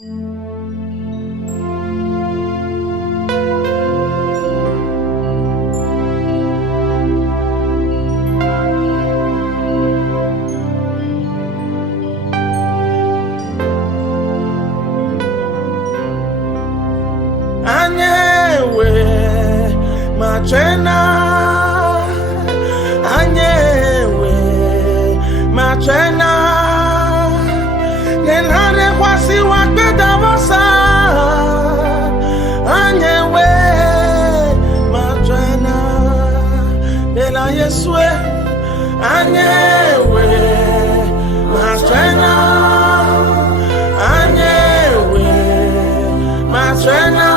Anye we machena, Anye we machena, nenare kwasi wakeda bosa, Anye we machena, nena Yeswe, Anye we machena, Anye we machena.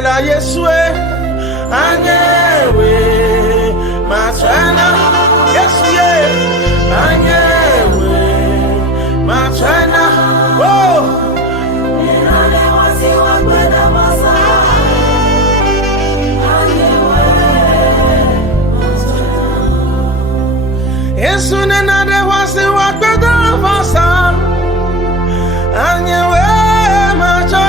La Yeswe, Anye we matsoé, yes ye, Anye we matsoé, oh. Nenale wasi wakwenda masa, Anye we matsoé. Yesu nenale wasi wakwenda masa, Anye we matsoé.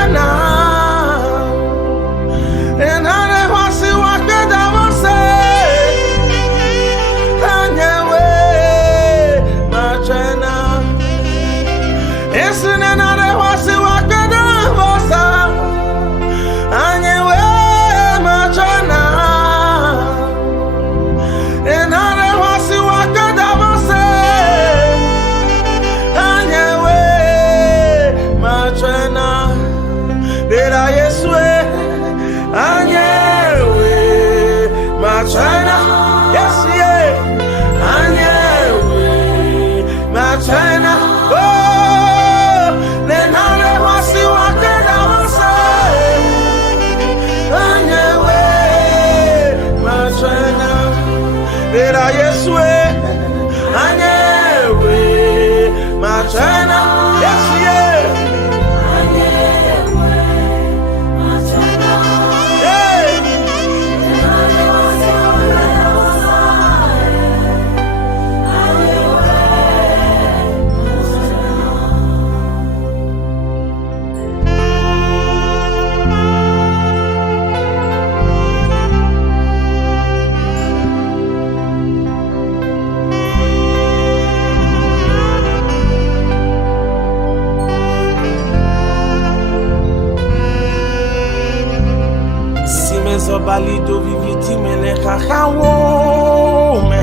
Balido viviti mele kakawo me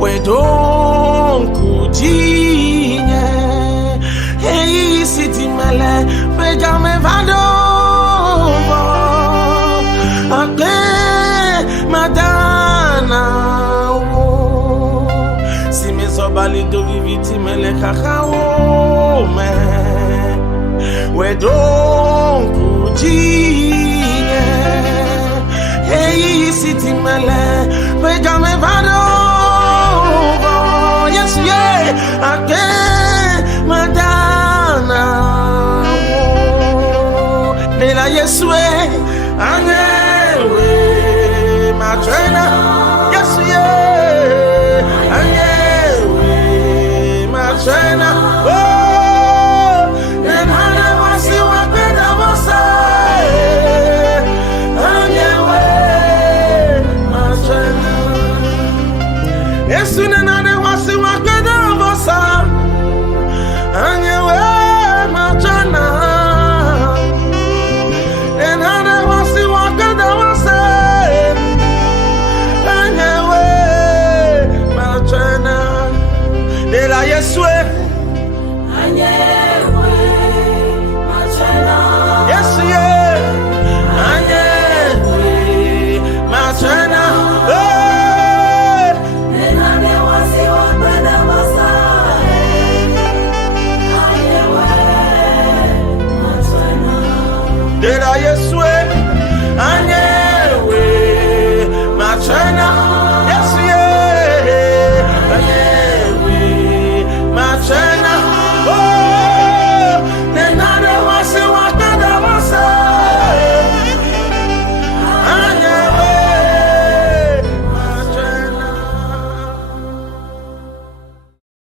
we don kujinye hey siti mele peja me vado ake madana wo si me so balido viviti mele kakawo me we don kujinye hey, siti mele,